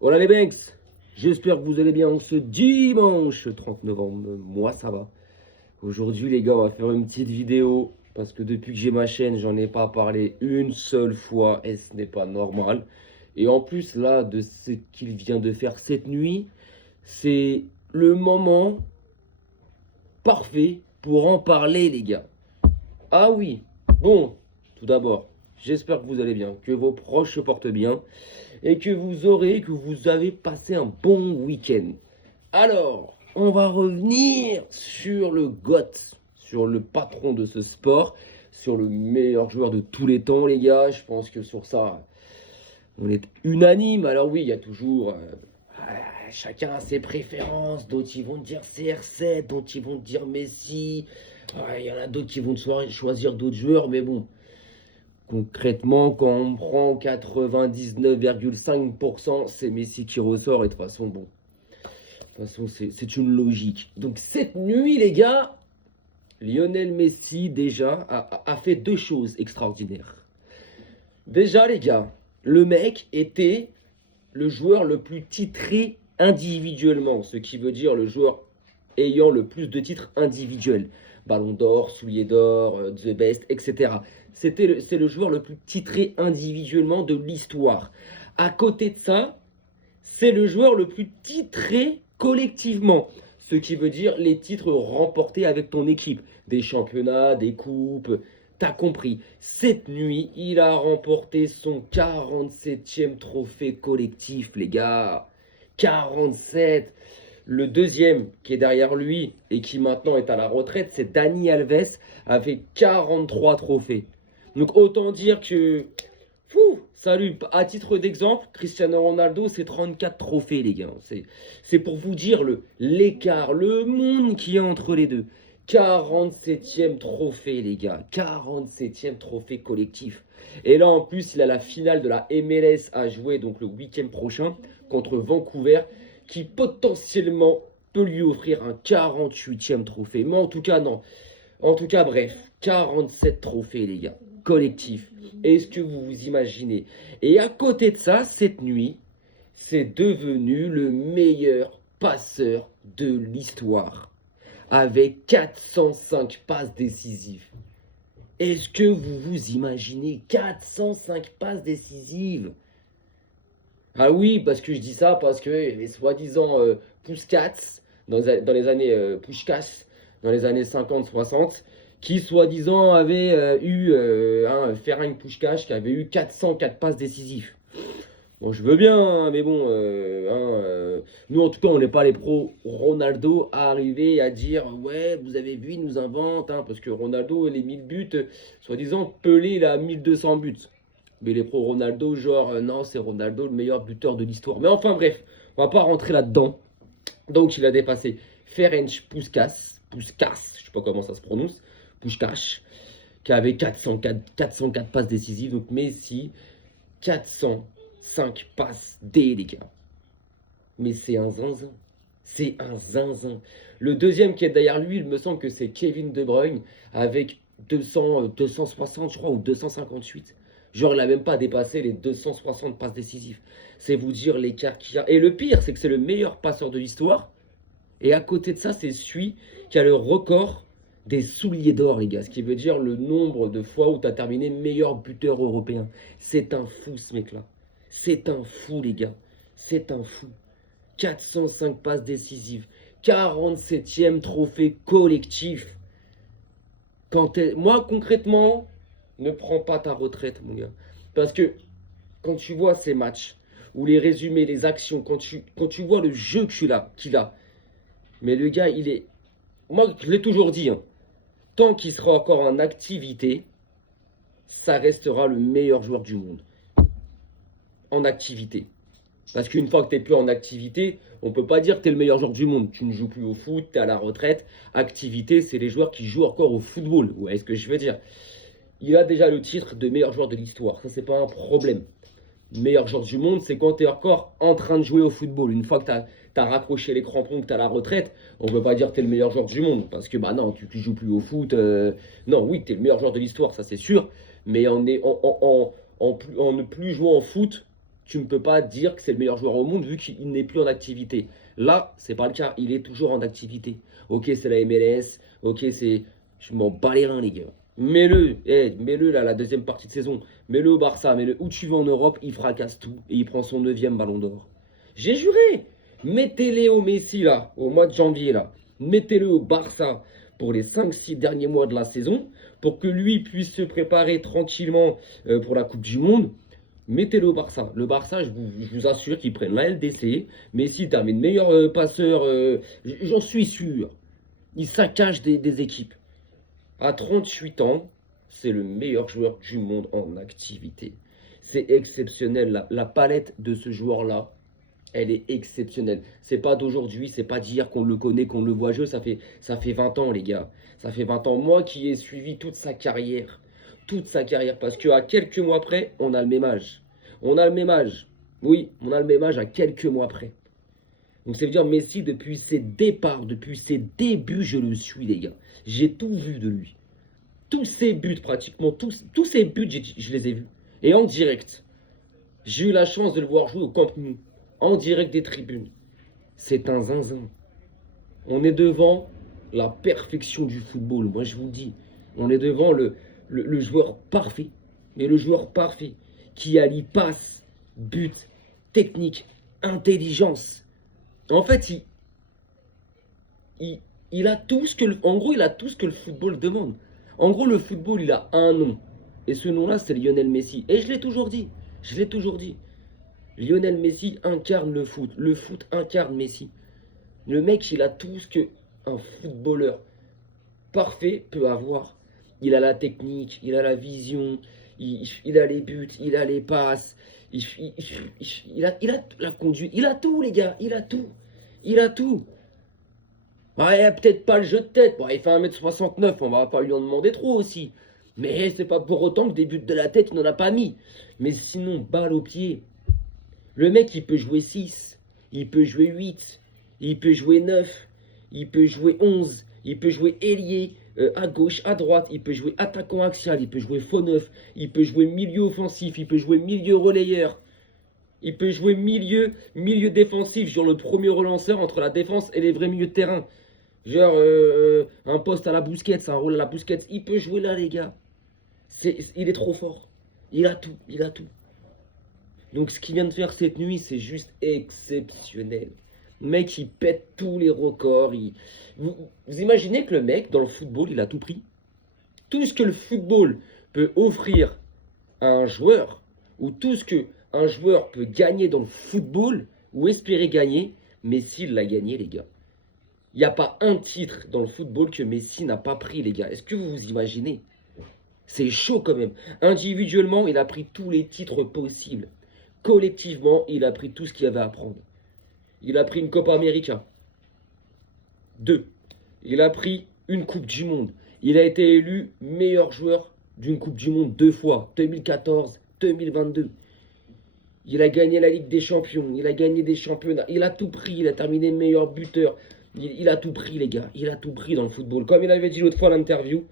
Voilà les Banks, j'espère que vous allez bien en ce dimanche 30 novembre. Moi ça va. Aujourd'hui les gars, on va faire une petite vidéo parce que depuis que j'ai ma chaîne, j'en ai pas parlé une seule fois et ce n'est pas normal. Et en plus là, de ce qu'il vient de faire cette nuit, c'est le moment parfait pour en parler les gars. Ah oui, bon, tout d'abord, j'espère que vous allez bien, que vos proches se portent bien et que vous avez passé un bon week-end. Alors, on va revenir sur le GOAT, sur le patron de ce sport, sur le meilleur joueur de tous les temps, les gars. Je pense que sur ça, on est unanime. Alors oui, il y a toujours... chacun a ses préférences, d'autres ils vont dire CR7, d'autres ils vont dire Messi, il y en a d'autres qui vont choisir d'autres joueurs, mais bon, concrètement, quand on prend 99,5%, c'est Messi qui ressort. Et de toute façon, bon, de toute façon, c'est une logique. Donc cette nuit, les gars, Lionel Messi déjà a fait deux choses extraordinaires. Déjà, les gars, le mec était le joueur le plus titré individuellement, ce qui veut dire le joueur ayant le plus de titres individuels. Ballon d'or, soulier d'or, The Best, etc. C'est le joueur le plus titré individuellement de l'histoire. À côté de ça, c'est le joueur le plus titré collectivement. Ce qui veut dire les titres remportés avec ton équipe. Des championnats, des coupes. T'as compris. Cette nuit, il a remporté son 47e trophée collectif, les gars. 47. Le deuxième qui est derrière lui et qui maintenant est à la retraite, c'est Dani Alves avec 43 trophées. Donc autant dire que fou, salut. À titre d'exemple, Cristiano Ronaldo, c'est 34 trophées, les gars. C'est pour vous dire l'écart, le monde qui est entre les deux. 47e trophée, les gars. 47e trophée collectif. Et là, en plus, il a la finale de la MLS à jouer, donc le week-end prochain, contre Vancouver, qui potentiellement peut lui offrir un 48e trophée. Mais en tout cas, non. En tout cas, bref, 47 trophées, les gars, collectifs. Est-ce que vous vous imaginez? Et à côté de ça, cette nuit, c'est devenu le meilleur passeur de l'histoire, avec 405 passes décisives. Est-ce que vous vous imaginez 405 passes décisives? Ah oui, parce que je dis ça, parce que les soi-disant Puskas, dans les années Pushkas, dans les années 50-60, qui soi-disant avait eu un Ferenc Puskás qui avait eu 404 passes décisives. Bon, je veux bien, hein, mais bon, nous en tout cas, on n'est pas les pros Ronaldo à arriver à dire ouais, vous avez vu, il nous invente, hein, parce que Ronaldo, les 1000 buts, soi-disant, Pelé, il a 1200 buts. Mais les pros Ronaldo, genre, non, c'est Ronaldo le meilleur buteur de l'histoire. Mais enfin, bref, on va pas rentrer là-dedans. Donc, il a dépassé Ferenc Puskás, je sais pas comment ça se prononce, Puskás, qui avait 404 passes décisives. Donc, Messi, 405 passes D, les gars. Mais c'est un zinzin. C'est un zinzin. Le deuxième qui est derrière lui, il me semble que c'est Kevin De Bruyne avec 260, je crois, ou 258. Genre, il n'a même pas dépassé les 260 passes décisives. C'est vous dire l'écart qu'il y a. Et le pire, c'est que c'est le meilleur passeur de l'histoire. Et à côté de ça, c'est celui qui a le record des souliers d'or, les gars. Ce qui veut dire le nombre de fois où tu as terminé meilleur buteur européen. C'est un fou, ce mec-là. C'est un fou, les gars. C'est un fou. 405 passes décisives. 47e trophée collectif. Moi, concrètement, ne prends pas ta retraite, mon gars. Parce que quand tu vois ces matchs, ou les résumés, les actions, quand tu vois le jeu qu'il a, mais le gars, il est... Moi, je l'ai toujours dit, hein, tant qu'il sera encore en activité, ça restera le meilleur joueur du monde. En activité. Parce qu'une fois que tu n'es plus en activité, on ne peut pas dire que tu es le meilleur joueur du monde. Tu ne joues plus au foot, tu es à la retraite. Activité, c'est les joueurs qui jouent encore au football. Vous voyez ce que je veux dire? Il a déjà le titre de meilleur joueur de l'histoire. Ça, c'est pas un problème. Meilleur joueur du monde, c'est quand tu es encore en train de jouer au football. Une fois que tu as raccroché les crampons, que tu es à la retraite, on ne peut pas dire que tu es le meilleur joueur du monde. Parce que, bah non, tu ne joues plus au foot. Non, oui, tu es le meilleur joueur de l'histoire, ça c'est sûr. Mais en ne plus jouant au foot, tu ne peux pas dire que c'est le meilleur joueur au monde vu qu'il n'est plus en activité. Là, c'est pas le cas. Il est toujours en activité. Ok, c'est la MLS. Ok, c'est... Je m'en bats les reins, les gars. Mets-le là, la deuxième partie de saison. Mets-le au Barça, mets-le où tu veux en Europe, il fracasse tout et il prend son 9e ballon d'or. J'ai juré. Mettez-les au Messi là, au mois de janvier là. Mettez-le au Barça pour les 5-6 derniers mois de la saison, pour que lui puisse se préparer tranquillement pour la Coupe du Monde. Mettez-le au Barça. Le Barça, je vous assure qu'ils prennent la LDC. Messi termine meilleur passeur, j'en suis sûr. Il saccage des équipes. À 38 ans, c'est le meilleur joueur du monde en activité. C'est exceptionnel. La palette de ce joueur-là, elle est exceptionnelle. C'est pas d'aujourd'hui, c'est pas d'hier qu'on le connaît, qu'on le voit jouer. Ça fait 20 ans, les gars. Ça fait 20 ans. Moi qui ai suivi toute sa carrière. Toute sa carrière. Parce qu'à quelques mois près, on a le même âge. On a le même âge. Oui, on a le même âge à quelques mois près. Donc ça veut dire Messi, depuis ses départs, depuis ses débuts, je le suis, les gars. J'ai tout vu de lui. Tous ses buts, pratiquement, tous ses buts, je les ai vus. Et en direct. J'ai eu la chance de le voir jouer au Camp Nou. En direct des tribunes. C'est un zinzin. On est devant la perfection du football. Moi, je vous le dis. On est devant le joueur parfait. Mais le joueur parfait qui allie passe, but, technique, intelligence. En fait, il a tout ce que en gros, il a tout ce que le football demande. En gros, le football, il a un nom. Et ce nom-là, c'est Lionel Messi. Et je l'ai toujours dit. Je l'ai toujours dit. Lionel Messi incarne le foot. Le foot incarne Messi. Le mec, il a tout ce que un footballeur parfait peut avoir. Il a la technique, il a la vision, il a les buts, il a les passes, il a la conduite. Il a tout, les gars. Il a tout. Il a tout. Ouais, peut-être pas le jeu de tête. Bon, il fait 1m69, on va pas lui en demander trop aussi. Mais c'est pas pour autant que des buts de la tête, il n'en a pas mis. Mais sinon, balle au pied. Le mec, il peut jouer 6, il peut jouer 8, il peut jouer 9, il peut jouer 11, il peut jouer ailier, à gauche, à droite, il peut jouer attaquant axial, il peut jouer faux neuf, il peut jouer milieu offensif, il peut jouer milieu relayeur, il peut jouer milieu défensif, genre le premier relanceur entre la défense et les vrais milieux de terrain. Genre un poste à la Busquets, un rôle à la Busquets, il peut jouer là, les gars. Il est trop fort. Il a tout, il a tout. Donc ce qu'il vient de faire cette nuit, c'est juste exceptionnel. Le mec, il pète tous les records. Vous imaginez que le mec, dans le football, il a tout pris? Tout ce que le football peut offrir à un joueur, ou tout ce que un joueur peut gagner dans le football, ou espérer gagner, Messi l'a gagné, les gars. Il n'y a pas un titre dans le football que Messi n'a pas pris, les gars. Est-ce que vous vous imaginez? C'est chaud quand même. Individuellement, il a pris tous les titres possibles. Collectivement, il a pris tout ce qu'il y avait à prendre. Il a pris une Copa América. 2. Il a pris une Coupe du Monde. Il a été élu meilleur joueur d'une Coupe du Monde 2 fois. 2014, 2022. Il a gagné la Ligue des Champions. Il a gagné des championnats. Il a tout pris. Il a terminé meilleur buteur. Il a tout pris, les gars. Il a tout pris dans le football. Comme il avait dit l'autre fois à l'interview,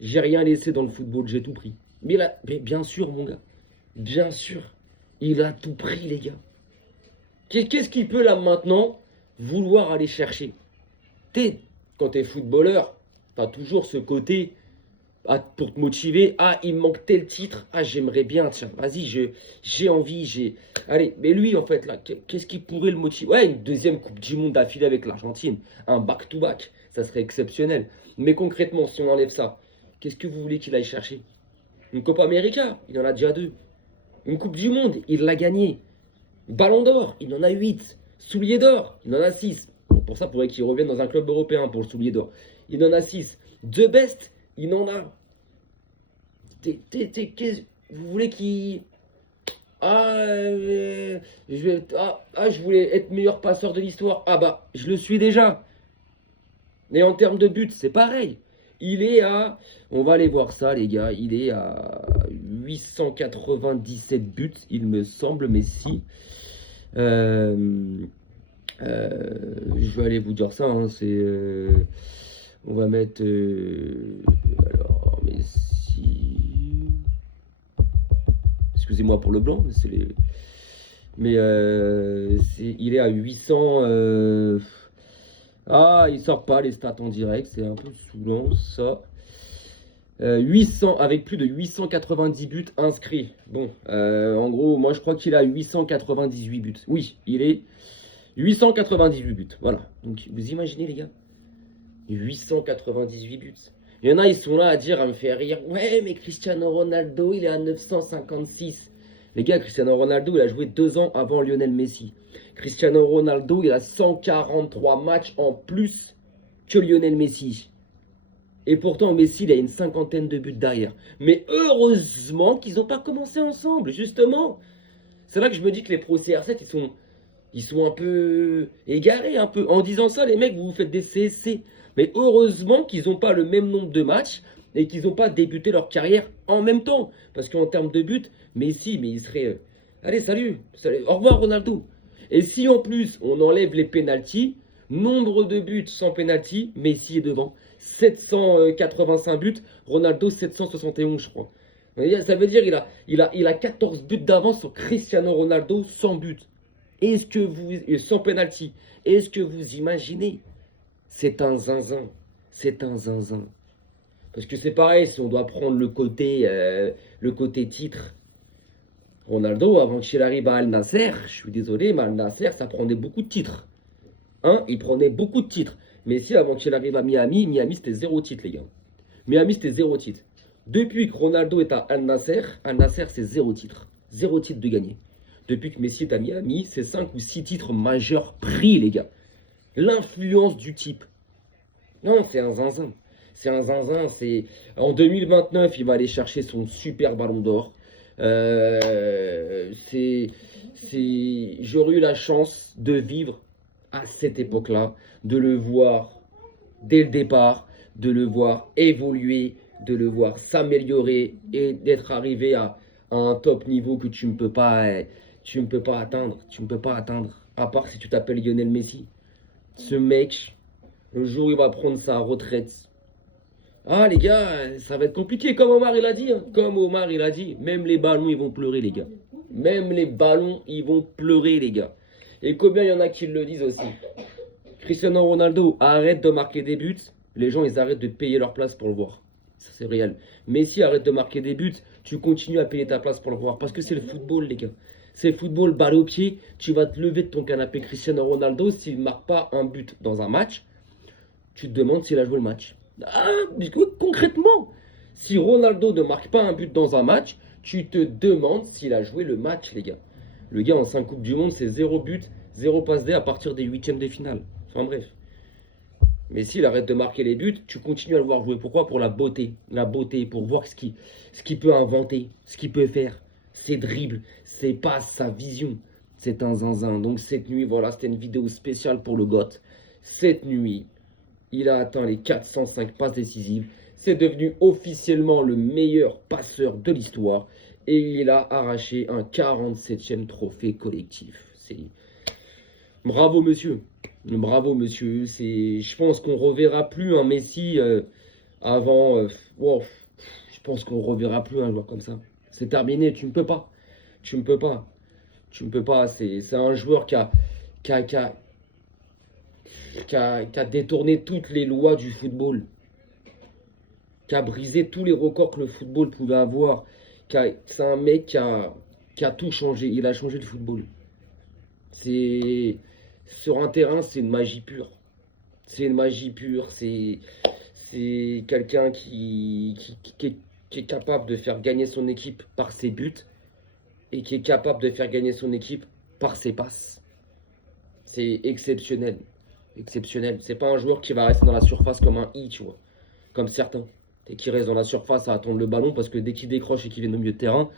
j'ai rien laissé dans le football, j'ai tout pris. Mais bien sûr, mon gars. Bien sûr. Il a tout pris, les gars. Qu'est-ce qu'il peut là maintenant vouloir aller chercher? Quand t'es footballeur, t'as toujours ce côté pour te motiver. Ah, il me manque tel titre. Ah, j'aimerais bien. Tiens, vas-y, j'ai envie. Allez, mais lui, en fait, là, qu'est-ce qui pourrait le motiver? Ouais, une deuxième Coupe du Monde d'affilée avec l'Argentine. Un back-to-back. Ça serait exceptionnel. Mais concrètement, si on enlève ça, qu'est-ce que vous voulez qu'il aille chercher? Une Copa América, il en a déjà 2. Une Coupe du Monde, il l'a gagné. Ballon d'or, il en a 8. Soulier d'or, il en a 6. Bon, pour ça, il faudrait qu'il revienne dans un club européen pour le soulier d'or. Il en a 6. The best, il en a. Vous voulez qu'il... je voulais être meilleur passeur de l'histoire. Ah bah, je le suis déjà. Et en termes de buts, c'est pareil. Il est à... On va aller voir ça, les gars. Il est à 897 buts, il me semble, Messi. Je vais aller vous dire ça. Hein, on va mettre... alors, Messi... Excusez-moi pour le blanc, mais c'est les... Mais il est à 800. Ah, il sort pas les stats en direct, c'est un peu saoulant ça. 800 avec plus de 890 buts inscrits. Bon, en gros, moi je crois qu'il a 898 buts. Oui, il est 898 buts. Voilà. Donc vous imaginez les gars, 898 buts. Il y en a, ils sont là à dire, à me faire rire. Ouais, mais Cristiano Ronaldo, il est à 956. Les gars, Cristiano Ronaldo, il a joué 2 ans avant Lionel Messi. Cristiano Ronaldo, il a 143 matchs en plus que Lionel Messi. Et pourtant, Messi, il a une cinquantaine de buts derrière. Mais heureusement qu'ils n'ont pas commencé ensemble, justement. C'est là que je me dis que les pros CR7, ils sont un peu égarés, un peu. En disant ça, les mecs, vous vous faites des CSC. Mais heureusement qu'ils n'ont pas le même nombre de matchs et qu'ils n'ont pas débuté leur carrière en même temps. Parce qu'en termes de buts, Messi, mais il serait... allez, salut, au revoir Ronaldo. Et si en plus, on enlève les pénaltys, nombre de buts sans pénalty, Messi est devant. 785 buts, Ronaldo 771, je crois. Ça veut dire qu'il a 14 buts d'avance sur Cristiano Ronaldo sans but. Est-ce que vous, sans penalty. Est-ce que vous imaginez? C'est un zinzin. C'est un zinzin. Parce que c'est pareil, si on doit prendre le côté titre. Ronaldo, avant qu'il arrive à Al Nasser, je suis désolé, mais Al Nasser, ça prenait beaucoup de titres. Hein, il prenait beaucoup de titres. Messi, avant qu'il arrive à Miami, Miami c'était 0 titre, les gars. Miami c'était 0 titre. Depuis que Ronaldo est à Al Nasser c'est 0 titre. 0 titre de gagné. Depuis que Messi est à Miami, c'est 5 ou 6 titres majeurs pris, les gars. L'influence du type. Non, c'est un zinzin. C'est un zinzin. En 2029, il va aller chercher son super ballon d'or. J'aurais eu la chance de vivre à cette époque-là, de le voir dès le départ, de le voir évoluer, de le voir s'améliorer et d'être arrivé à un top niveau que tu ne peux pas atteindre. Tu ne peux pas atteindre, à part si tu t'appelles Lionel Messi. Ce mec, le jour où il va prendre sa retraite, ah les gars, ça va être compliqué, comme Omar il a dit. Hein. Comme Omar il a dit, même les ballons ils vont pleurer les gars. Même les ballons ils vont pleurer les gars. Et combien il y en a qui le disent aussi. Cristiano Ronaldo arrête de marquer des buts, les gens ils arrêtent de payer leur place pour le voir. Ça c'est réel. Messi arrête de marquer des buts, tu continues à payer ta place pour le voir. Parce que c'est le football les gars. C'est le football, balle au pied, tu vas te lever de ton canapé. Cristiano Ronaldo, s'il ne marque pas un but dans un match, tu te demandes s'il a joué le match. Ah, concrètement, si Ronaldo ne marque pas un but dans un match, tu te demandes s'il a joué le match, les gars. Le gars en 5 Coupes du Monde, c'est 0 but, 0 passe D à partir des huitièmes des finales. Enfin bref. Mais s'il arrête de marquer les buts, tu continues à le voir jouer. Pourquoi? Pour la beauté. La beauté, pour voir ce qu'il peut inventer, ce qu'il peut faire. Ses dribbles, ses passes, sa vision. C'est un zinzin. Donc cette nuit, voilà, c'était une vidéo spéciale pour le GOAT. Cette nuit, il a atteint les 405 passes décisives. C'est devenu officiellement le meilleur passeur de l'histoire. Et il a arraché un 47e trophée collectif. Bravo monsieur. Bravo monsieur. Je pense qu'on reverra plus un Messi avant. Wow. Je pense qu'on reverra plus un joueur comme ça. C'est terminé. Tu ne peux pas. Tu ne peux pas. Tu ne peux pas. C'est un joueur qui a, qui a, qui a détourné toutes les lois du football, qui a brisé tous les records que le football pouvait avoir. C'est un mec qui a tout changé. Il a changé le football. Sur un terrain, c'est une magie pure. C'est une magie pure. C'est quelqu'un qui est capable de faire gagner son équipe par ses buts et qui est capable de faire gagner son équipe par ses passes. C'est exceptionnel. Exceptionnel. C'est pas un joueur qui va rester dans la surface comme un tu vois. Comme certains. Et qui reste dans la surface à attendre le ballon parce que dès qu'ils décrochent et qu'ils viennent au milieu de terrain,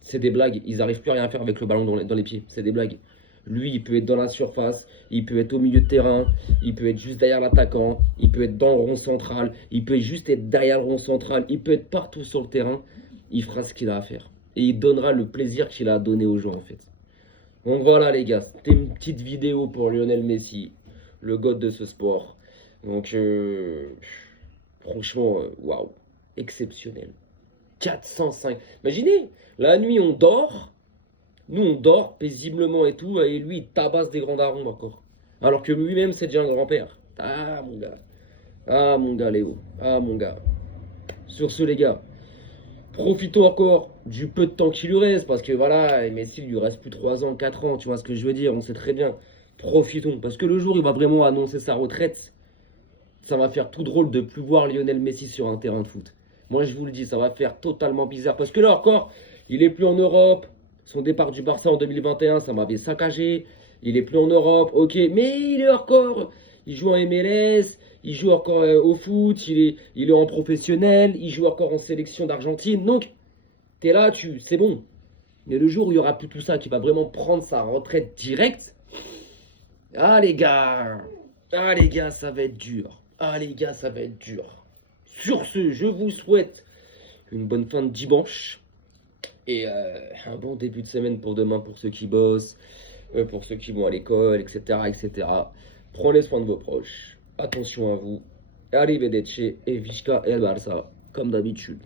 c'est des blagues. Ils n'arrivent plus à rien faire avec le ballon dans les pieds. C'est des blagues. Lui, il peut être dans la surface, il peut être au milieu de terrain, il peut être juste derrière l'attaquant, il peut être dans le rond central, il peut juste être derrière le rond central, il peut être partout sur le terrain. Il fera ce qu'il a à faire. Et il donnera le plaisir qu'il a donné aux gens en fait. Donc voilà les gars, c'était une petite vidéo pour Lionel Messi, le god de ce sport. Donc franchement, waouh, exceptionnel. 405. Imaginez, la nuit on dort, Nous, on dort paisiblement et tout, et lui, il tabasse des grands darons encore. Alors que lui-même, c'est déjà un grand-père. Ah, mon gars. Ah, mon gars, Léo. Ah, mon gars. Sur ce, les gars, profitons encore du peu de temps qu'il lui reste, parce que voilà, Messi, il lui reste plus 3 ans, 4 ans, tu vois ce que je veux dire, on sait très bien. Profitons, parce que le jour où il va vraiment annoncer sa retraite, ça va faire tout drôle de plus voir Lionel Messi sur un terrain de foot. Moi, je vous le dis, ça va faire totalement bizarre, parce que là encore, il est plus en Europe. Son départ du Barça en 2021, ça m'avait saccagé. Il est plus en Europe, ok, mais il est encore. Il joue en MLS, il joue encore au foot, il est en professionnel, il joue encore en sélection d'Argentine. Donc, t'es là, c'est bon. Mais le jour où il y aura plus tout ça, qui va vraiment prendre sa retraite directe, ah les gars, ça va être dur. Ah les gars, ça va être dur. Sur ce, je vous souhaite une bonne fin de dimanche. Et un bon début de semaine pour demain, pour ceux qui bossent, pour ceux qui vont à l'école, etc., etc. Prenez soin de vos proches. Attention à vous. Arrivederci et Visca El Barça, comme d'habitude.